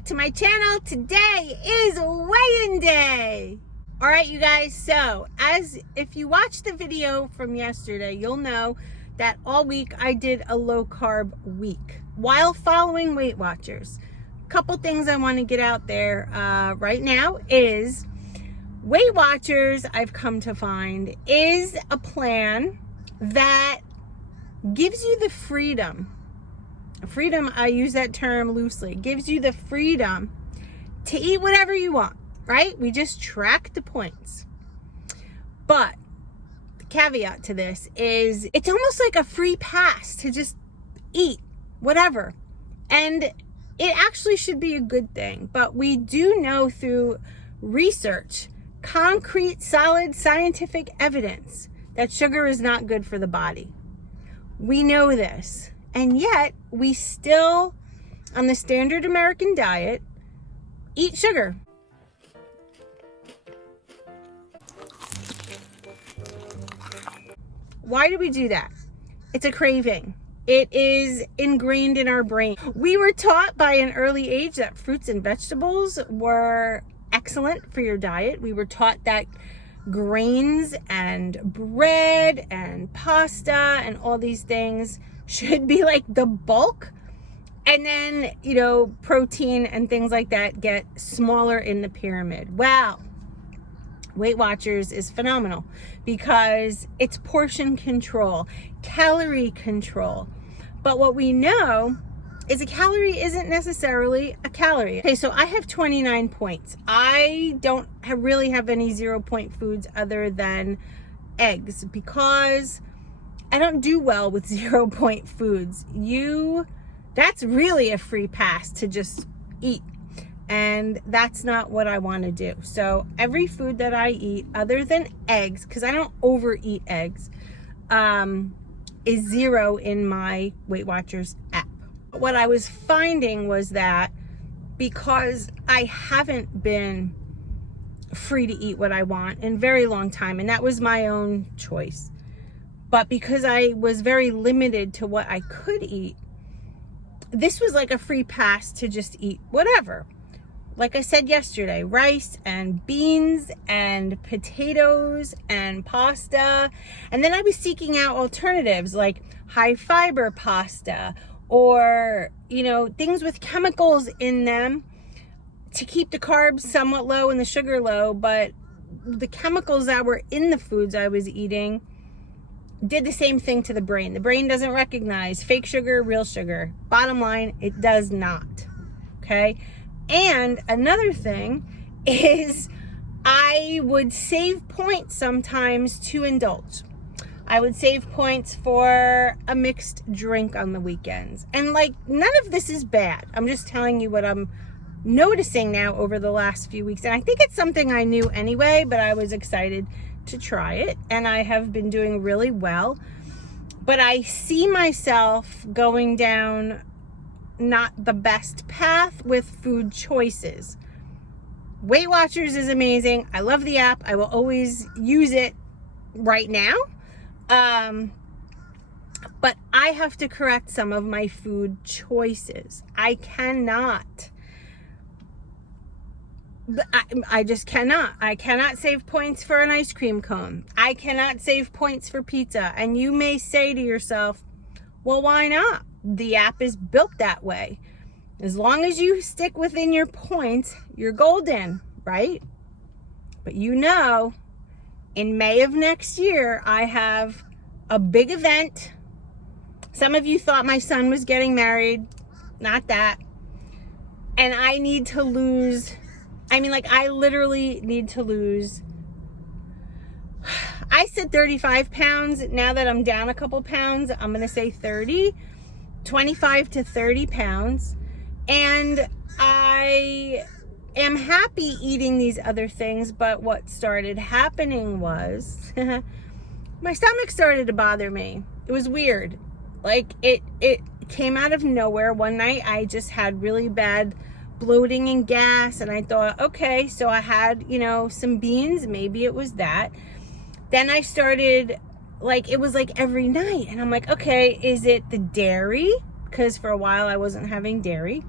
back to my channel. Today is weigh-in day. All right, you guys, so if you watched the video from yesterday, you'll know that all week I did a low carb week while following Weight Watchers. Couple things I want to get out there right now is Weight Watchers, I've come to find, is a plan that gives you the freedom, I use that term loosely, gives you the freedom to eat whatever you want, right? We just track the points. But the caveat to this is it's almost like a free pass to just eat whatever. And it actually should be a good thing. But we do know through research, concrete, solid, scientific evidence that sugar is not good for the body. We know this. And yet, we still, on the standard American diet, eat sugar. Why do we do that? It's a craving. It is ingrained in our brain. We were taught by an early age that fruits and vegetables were excellent for your diet. We were taught that grains and bread and pasta and all these things should be like the bulk, and then, you know, protein and things like that get smaller in the pyramid. Well, Weight Watchers is phenomenal because it's portion control, calorie control. But what we know is a calorie isn't necessarily a calorie. Okay, so I have 29 points. I don't really have any 0-point foods other than eggs because I don't do well with 0-point foods. That's really a free pass to just eat. And that's not what I want to do. So every food that I eat other than eggs, because I don't overeat eggs, is 0 in my Weight Watchers app. What I was finding was that because I haven't been free to eat what I want in a very long time, and that was my own choice. But because I was very limited to what I could eat, this was like a free pass to just eat whatever. Like I said yesterday, rice and beans and potatoes and pasta. And then I was seeking out alternatives like high fiber pasta or, you know, things with chemicals in them to keep the carbs somewhat low and the sugar low. But the chemicals that were in the foods I was eating did the same thing to the brain. The brain doesn't recognize fake sugar, real sugar. Bottom line, it does not. Okay? And another thing is I would save points sometimes to indulge. I would save points for a mixed drink on the weekends. And like, none of this is bad. I'm just telling you what I'm noticing now over the last few weeks. And I think it's something I knew anyway, but I was excited to try it, and I have been doing really well. But I see myself going down not the best path with food choices. Weight Watchers is amazing. I love the app. I will always use it right now. But I have to correct some of my food choices. I cannot. I just cannot. I cannot save points for an ice cream cone. I cannot save points for pizza. And you may say to yourself, well, why not? The app is built that way. As long as you stick within your points, you're golden, right? But you know, in May of next year, I have a big event. Some of you thought my son was getting married. Not that. And I need to lose... I literally need to lose, I said 35 pounds. Now that I'm down a couple pounds, I'm going to say 25 to 30 pounds. And I am happy eating these other things. But what started happening was my stomach started to bother me. It was weird. Like it came out of nowhere. One night I just had really bad bloating and gas, and I thought, okay, so I had, you know, some beans, maybe it was that. Then I started, like, it was like every night, and I'm like, okay, is it the dairy? Because for a while I wasn't having dairy.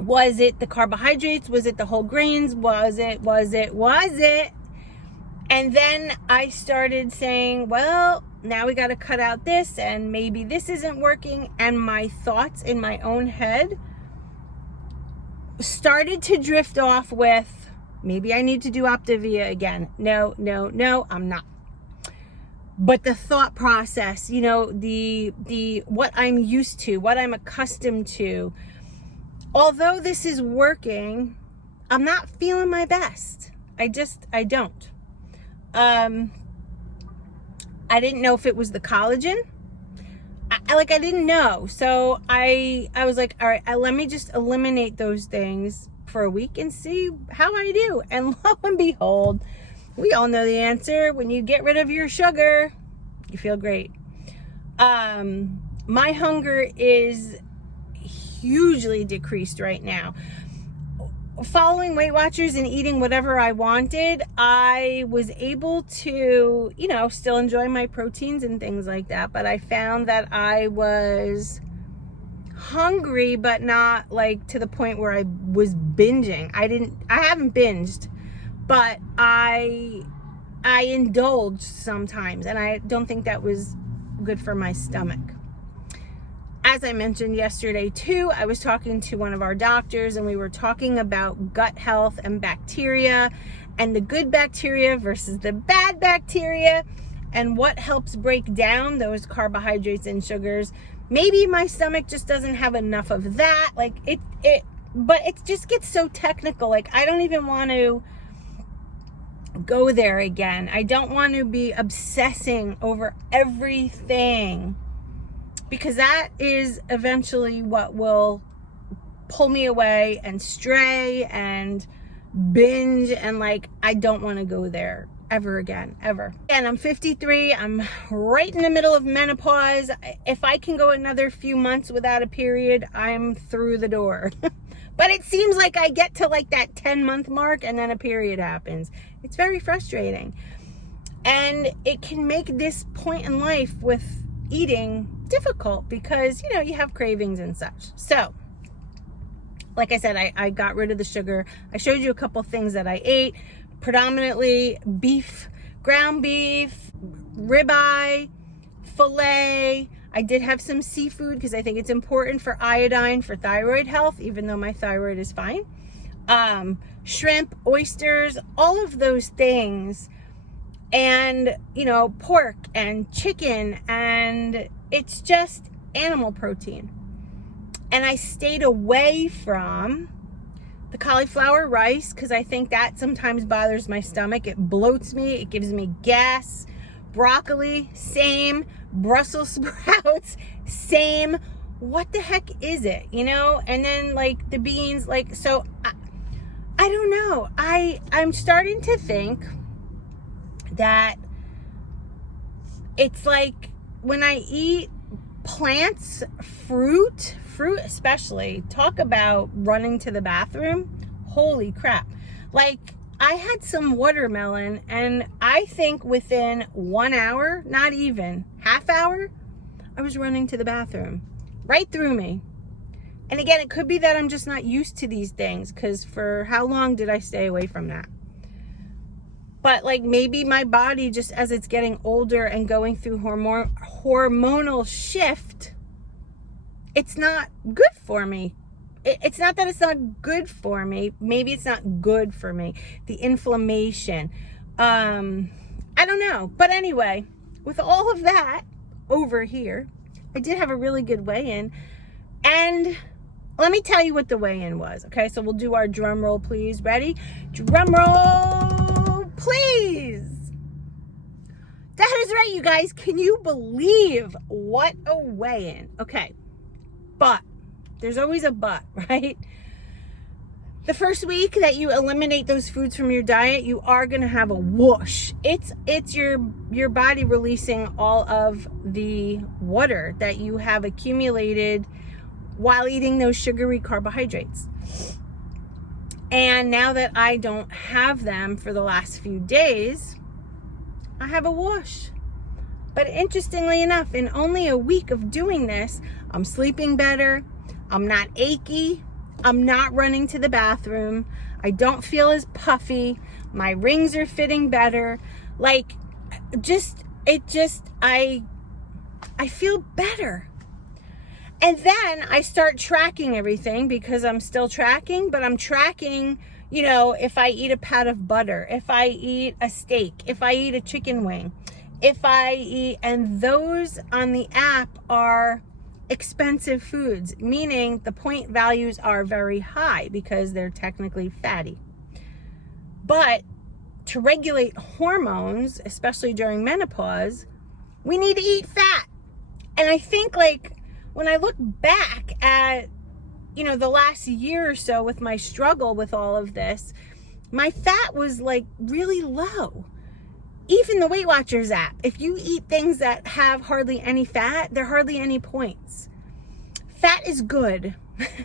Was it the carbohydrates? Was it the whole grains? Was it? And then I started saying, well, now we got to cut out this, and maybe this isn't working. And my thoughts in my own head started to drift off with, maybe I need to do Optavia again. No, I'm not. But the thought process, the what I'm used to, what I'm accustomed to, although this is working, I'm not feeling my best. I don't. I didn't know if it was the collagen. I didn't know. So I was like, all right, let me just eliminate those things for a week and see how I do. And lo and behold, we all know the answer. When you get rid of your sugar, you feel great. My hunger is hugely decreased right now. Following Weight Watchers and eating whatever I wanted, I was able to, still enjoy my proteins and things like that. But I found that I was hungry, but not like to the point where I was binging. I haven't binged, but I indulged sometimes, and I don't think that was good for my stomach. As I mentioned yesterday too, I was talking to one of our doctors, and we were talking about gut health and bacteria, and the good bacteria versus the bad bacteria, and what helps break down those carbohydrates and sugars. Maybe my stomach just doesn't have enough of that. But it just gets so technical. Like, I don't even want to go there again. I don't want to be obsessing over everything, because that is eventually what will pull me away and stray and binge, and I don't want to go there ever again, ever. And I'm 53. I'm right in the middle of menopause. If I can go another few months without a period, I'm through the door. But it seems like I get to that 10-month mark and then a period happens. It's very frustrating. And it can make this point in life with eating difficult, because you have cravings and such. So like I said, I got rid of the sugar. I showed you a couple things that I ate, predominantly beef, ground beef, ribeye, filet. I did have some seafood because I think it's important for iodine for thyroid health, even though my thyroid is fine. Shrimp, oysters, all of those things. And, pork and chicken, and it's just animal protein. And I stayed away from the cauliflower rice, because I think that sometimes bothers my stomach. It bloats me. It gives me gas. Broccoli, same. Brussels sprouts, same. What the heck is it, And then the beans, so I don't know. I'm starting to think that it's like when I eat plants, fruit especially, talk about running to the bathroom. Holy crap. I had some watermelon, and I think within 1 hour, not even half hour, I was running to the bathroom. Right through me. And again, it could be that I'm just not used to these things, because for how long did I stay away from that? But maybe my body, just as it's getting older and going through hormonal shift, it's not good for me. It's not that it's not good for me. Maybe it's not good for me. The inflammation. I don't know. But anyway, with all of that over here, I did have a really good weigh-in. And let me tell you what the weigh-in was. Okay, so we'll do our drum roll, please. Ready? Drum roll, please. That is right, you guys. Can you believe what a weigh-in? Okay, but there's always a but, right? The first week that you eliminate those foods from your diet, you are going to have a whoosh. It's your body releasing all of the water that you have accumulated while eating those sugary carbohydrates. And now that I don't have them for the last few days, I have a whoosh. But interestingly enough, in only a week of doing this, I'm sleeping better. I'm not achy. I'm not running to the bathroom. I don't feel as puffy. My rings are fitting better. Like, I feel better. And then I start tracking everything, because I'm still tracking, but I'm tracking, you know, if I eat a pat of butter, if I eat a steak, if I eat a chicken wing, and those on the app are expensive foods, meaning the point values are very high because they're technically fatty. But to regulate hormones, especially during menopause, we need to eat fat. And I think, like, when I look back at, you know, the last year or so with my struggle with all of this, my fat was like really low. Even the Weight Watchers app, if you eat things that have hardly any fat, there are hardly any points. Fat is good.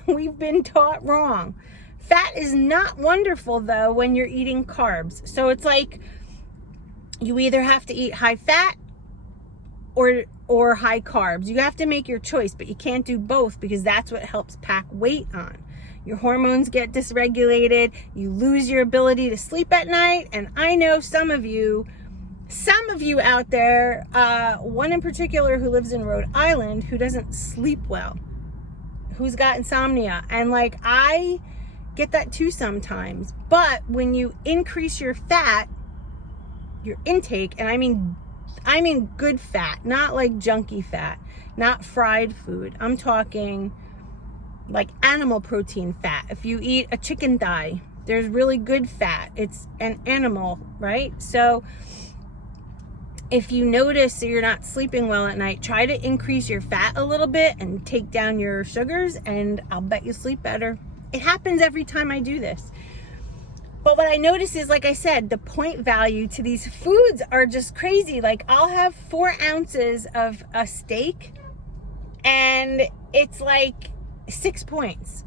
We've been taught wrong. Fat is not wonderful, though, when you're eating carbs. So it's like you either have to eat high fat or high carbs. You have to make your choice, but you can't do both, because that's what helps pack weight on. Your hormones get dysregulated. You lose your ability to sleep at night. And I know some of you out there, one in particular who lives in Rhode Island, who doesn't sleep well, who's got insomnia. And like, I get that too sometimes. But when you increase your fat, your intake, and I mean good fat, not like junky fat, not fried food. I'm talking like animal protein fat. If you eat a chicken thigh, there's really good fat. It's an animal, right? So if you notice that you're not sleeping well at night, try to increase your fat a little bit and take down your sugars, and I'll bet you sleep better. It happens every time I do this. But what I notice is, like I said, the point value to these foods are just crazy. Like, I'll have 4 ounces of a steak and it's like 6 points.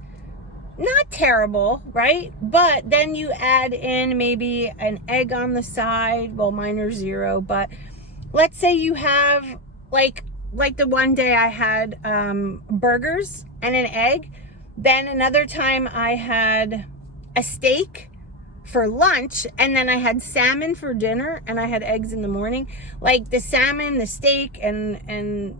Not terrible, right? But then you add in maybe an egg on the side. Well, mine are 0, but let's say you have like the one day I had burgers and an egg. Then another time I had a steak for lunch, and then I had salmon for dinner, and I had eggs in the morning. Like, the salmon, the steak, and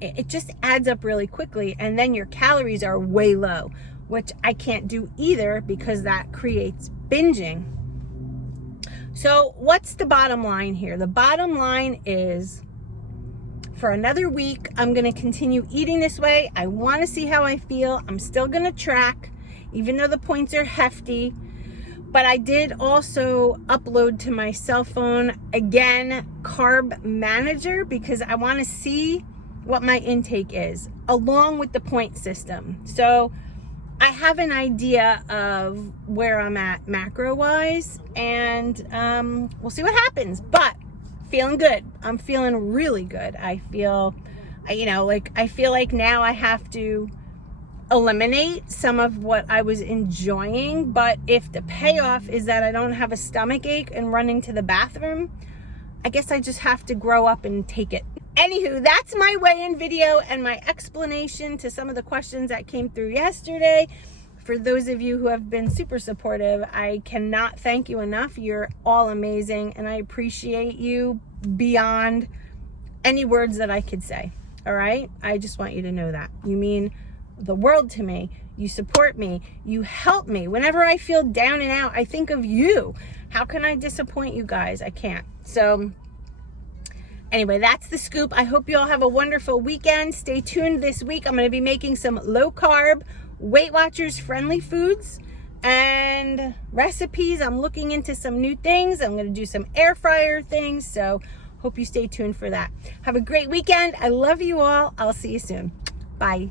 it just adds up really quickly, and then your calories are way low, which I can't do either, because that creates binging. So what's the bottom line here? The bottom line is, for another week, I'm going to continue eating this way. I want to see how I feel. I'm still going to track, even though the points are hefty. But I did also upload to my cell phone, again, Carb Manager, because I want to see what my intake is, along with the point system. So I have an idea of where I'm at macro-wise, and we'll see what happens. But feeling good. I'm feeling really good. I feel, I feel like now I have to eliminate some of what I was enjoying, but if the payoff is that I don't have a stomach ache and running to the bathroom, I guess I just have to grow up and take it. Anywho, that's my weigh-in video and my explanation to some of the questions that came through yesterday. For those of you who have been super supportive, I cannot thank you enough. You're all amazing, and I appreciate you beyond any words that I could say. All right? I just want you to know that. You mean the world to me. You support me. You help me. Whenever I feel down and out, I think of you. How can I disappoint you guys? I can't. So anyway, that's the scoop. I hope you all have a wonderful weekend. Stay tuned this week. I'm going to be making some low carb, Weight Watchers friendly foods and recipes. I'm looking into some new things. I'm going to do some air fryer things. So hope you stay tuned for that. Have a great weekend. I love you all. I'll see you soon. Bye.